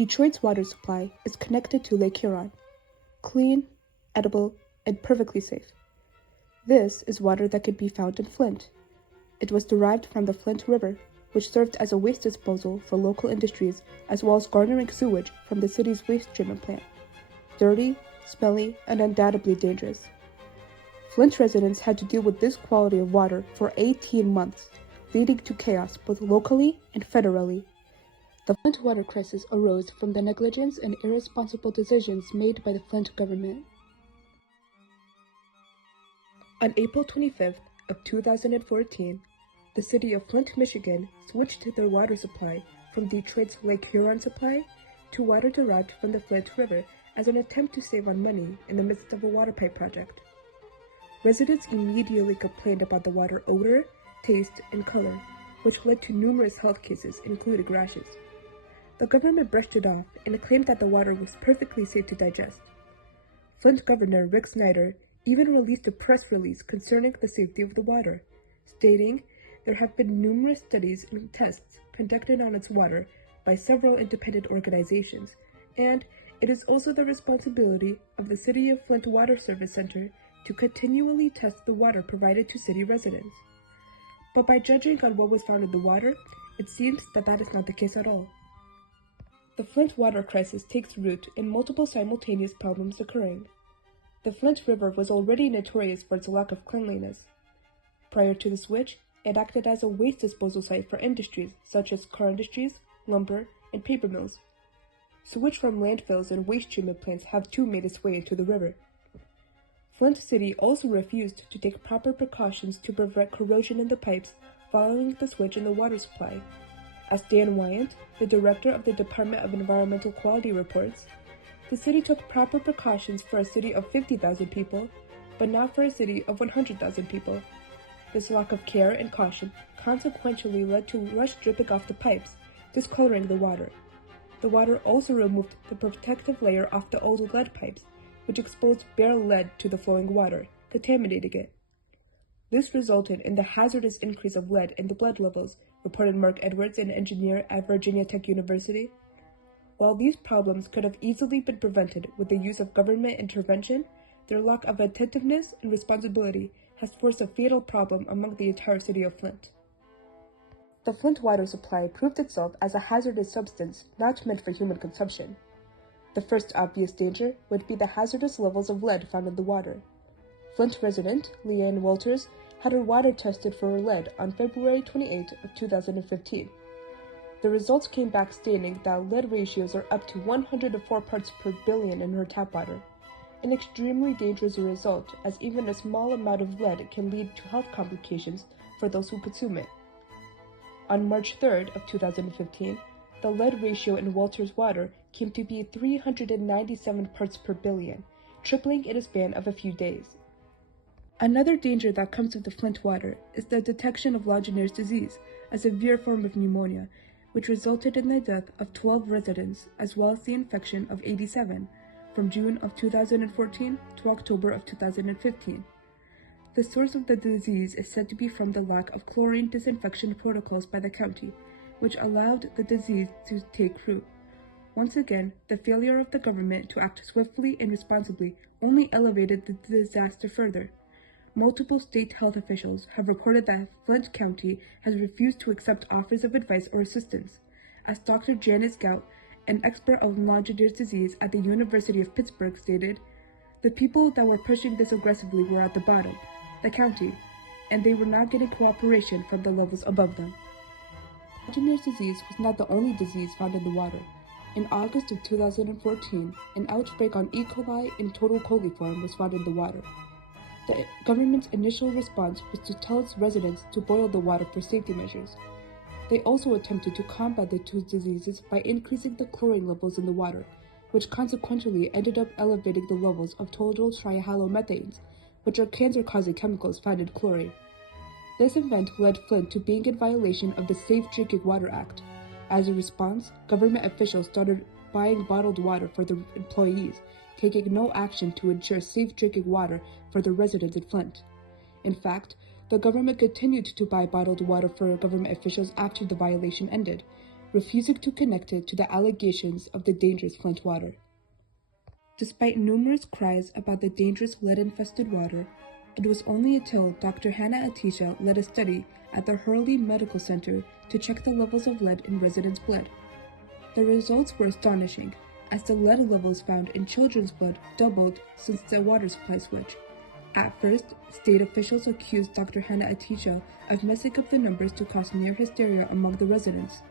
Detroit's water supply is connected to Lake Huron. Clean, edible, and perfectly safe. This is water that could be found in Flint. It was derived from the Flint River, which served as a waste disposal for local industries as well as garnering sewage from the city's waste treatment plant. Dirty, smelly, and undoubtedly dangerous. Flint residents had to deal with this quality of water for 18 months, leading to chaos both locally and federally. The Flint water crisis arose from the negligence and irresponsible decisions made by the Flint government. On April 25th of 2014, the city of Flint, Michigan switched their water supply from Detroit's Lake Huron supply to water derived from the Flint River as an attempt to save on money in the midst of a water pipe project. Residents immediately complained about the water odor, taste, and color, which led to numerous health cases, including rashes. The government brushed it off and claimed that the water was perfectly safe to digest. Flint Governor Rick Snyder even released a press release concerning the safety of the water, stating there have been numerous studies and tests conducted on its water by several independent organizations, and it is also the responsibility of the City of Flint Water Service Center to continually test the water provided to city residents. But by judging on what was found in the water, it seems that that is not the case at all. The Flint water crisis takes root in multiple simultaneous problems occurring. The Flint River was already notorious for its lack of cleanliness. Prior to the switch, it acted as a waste disposal site for industries such as car industries, lumber, and paper mills. Sewage from landfills and waste treatment plants have too made its way into the river. Flint City also refused to take proper precautions to prevent corrosion in the pipes following the switch in the water supply. As Dan Wyant, the director of the Department of Environmental Quality, reports, the city took proper precautions for a city of 50,000 people, but not for a city of 100,000 people. This lack of care and caution consequentially led to rush dripping off the pipes, discoloring the water. The water also removed the protective layer off the old lead pipes, which exposed bare lead to the flowing water, contaminating it. This resulted in the hazardous increase of lead in the blood levels, reported Mark Edwards, an engineer at Virginia Tech University. While these problems could have easily been prevented with the use of government intervention, their lack of attentiveness and responsibility has forced a fatal problem among the entire city of Flint. The Flint water supply proved itself as a hazardous substance not meant for human consumption. The first obvious danger would be the hazardous levels of lead found in the water. Flint resident Leanne Walters had her water tested for lead on February 28 of 2015. The results came back stating that lead ratios are up to 104 parts per billion in her tap water, an extremely dangerous result as even a small amount of lead can lead to health complications for those who consume it. On March 3rd of 2015, the lead ratio in Walter's water came to be 397 parts per billion, tripling in a span of a few days. Another danger that comes with the Flint water is the detection of Legionnaire's disease, a severe form of pneumonia, which resulted in the death of 12 residents as well as the infection of 87 from June of 2014 to October of 2015. The source of the disease is said to be from the lack of chlorine disinfection protocols by the county, which allowed the disease to take root. Once again, the failure of the government to act swiftly and responsibly only elevated the disaster further. Multiple state health officials have reported that Flint County has refused to accept offers of advice or assistance. As Dr. Janice Gout, an expert on Legionnaire's disease at the University of Pittsburgh, stated, "The people that were pushing this aggressively were at the bottom, the county, and they were not getting cooperation from the levels above them." Legionnaire's disease was not the only disease found in the water. In August of 2014, an outbreak on E. coli and total coliform was found in the water. The government's initial response was to tell its residents to boil the water for safety measures. They also attempted to combat the two diseases by increasing the chlorine levels in the water, which consequently ended up elevating the levels of total trihalomethanes, which are cancer-causing chemicals found in chlorine. This event led Flint to being in violation of the Safe Drinking Water Act. As a response, government officials started buying bottled water for their employees, taking no action to ensure safe drinking water for the residents in Flint. In fact, the government continued to buy bottled water for government officials after the violation ended, refusing to connect it to the allegations of the dangerous Flint water. Despite numerous cries about the dangerous lead-infested water, it was only until Dr. Hannah Atisha led a study at the Hurley Medical Center to check the levels of lead in residents' blood. The results were astonishing, as the lead levels found in children's blood doubled since the water supply switch. At first, state officials accused Dr. Hannah Atisha of messing up the numbers to cause near hysteria among the residents.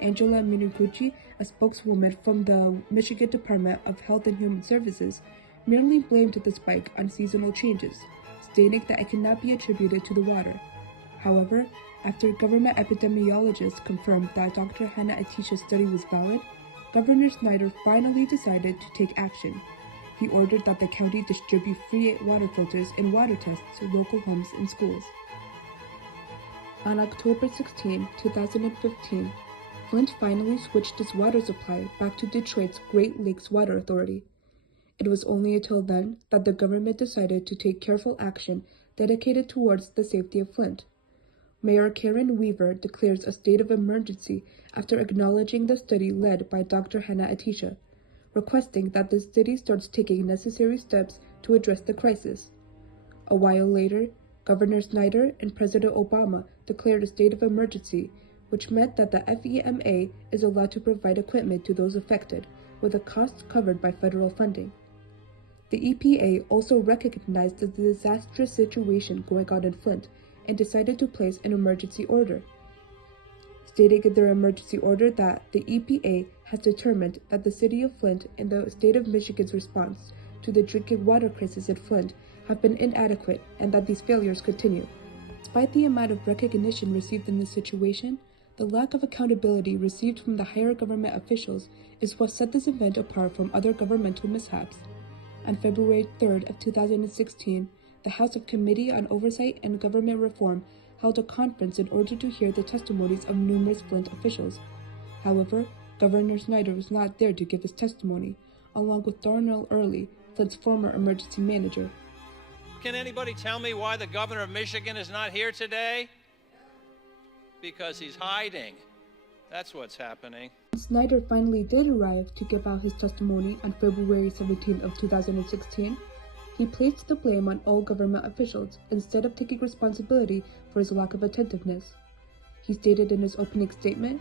Angela Miniguchi, a spokeswoman from the Michigan Department of Health and Human Services, merely blamed the spike on seasonal changes, stating that it cannot be attributed to the water. However, after government epidemiologists confirmed that Dr. Hannah Atisha's study was valid, Governor Snyder finally decided to take action. He ordered that the county distribute free water filters and water tests to local homes and schools. On October 16, 2015, Flint finally switched its water supply back to Detroit's Great Lakes Water Authority. It was only until then that the government decided to take careful action dedicated towards the safety of Flint. Mayor Karen Weaver declares a state of emergency after acknowledging the study led by Dr. Hannah Atisha, requesting that the city starts taking necessary steps to address the crisis. A while later, Governor Snyder and President Obama declared a state of emergency, which meant that the FEMA is allowed to provide equipment to those affected, with the costs covered by federal funding. The EPA also recognized the disastrous situation going on in Flint and decided to place an emergency order, stating in their emergency order that the EPA has determined that the city of Flint and the state of Michigan's response to the drinking water crisis at Flint have been inadequate and that these failures continue. Despite the amount of recognition received in this situation, the lack of accountability received from the higher government officials is what set this event apart from other governmental mishaps. On February 3rd of 2016, the House of Committee on Oversight and Government Reform held a conference in order to hear the testimonies of numerous Flint officials. However, Governor Snyder was not there to give his testimony, along with Darnell Early, Flint's former emergency manager. Can anybody tell me why the governor of Michigan is not here today? Because he's hiding. That's what's happening. Snyder finally did arrive to give out his testimony on February 17th of 2016. He placed the blame on all government officials instead of taking responsibility for his lack of attentiveness. He stated in his opening statement,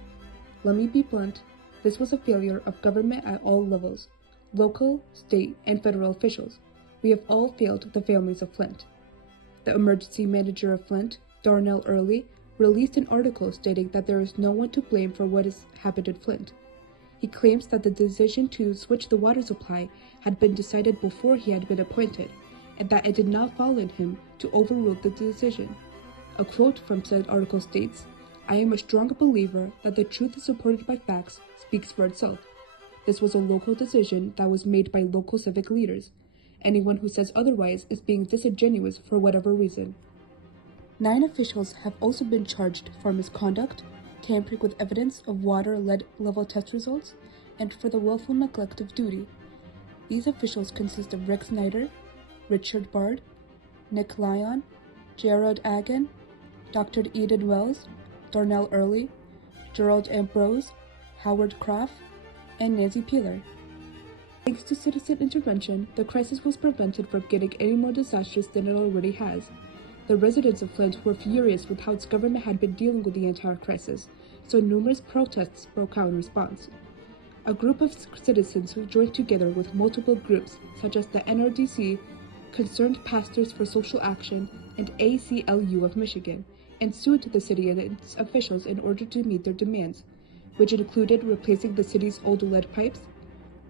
"Let me be blunt, this was a failure of government at all levels, local, state, and federal officials. We have all failed the families of Flint." The emergency manager of Flint, Darnell Early, released an article stating that there is no one to blame for what has happened in Flint. He claims that the decision to switch the water supply had been decided before he had been appointed, and that it did not fall on him to overrule the decision. A quote from said article states, "I am a strong believer that the truth supported by facts speaks for itself. This was a local decision that was made by local civic leaders. Anyone who says otherwise is being disingenuous for whatever reason." 9 officials have also been charged for misconduct, tampering with evidence of water lead level test results, and for the willful neglect of duty. These officials consist of Rick Snyder, Richard Bard, Nick Lyon, Gerald Agan, Dr. Eden Wells, Darnell Early, Gerald Ambrose, Howard Kraft, and Nancy Peeler. Thanks to citizen intervention, the crisis was prevented from getting any more disastrous than it already has. The residents of Flint were furious with how its government had been dealing with the entire crisis, so numerous protests broke out in response. A group of citizens joined together with multiple groups, such as the NRDC, Concerned Pastors for Social Action, and ACLU of Michigan, and sued the city and its officials in order to meet their demands, which included replacing the city's old lead pipes,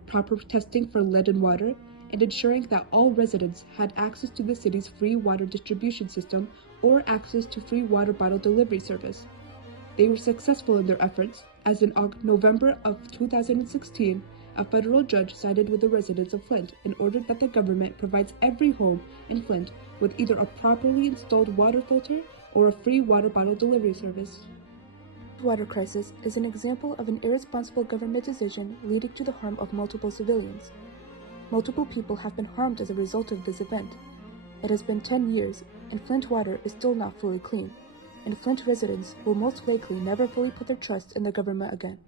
proper testing for lead in water, and ensuring that all residents had access to the city's free water distribution system or access to free water bottle delivery service. They were successful in their efforts, as in November of 2016, a federal judge sided with the residents of Flint and ordered that the government provides every home in Flint with either a properly installed water filter or a free water bottle delivery service. The water crisis is an example of an irresponsible government decision leading to the harm of multiple civilians. Multiple people have been harmed as a result of this event. It has been 10 years, and Flint water is still not fully clean, and Flint residents will most likely never fully put their trust in the government again.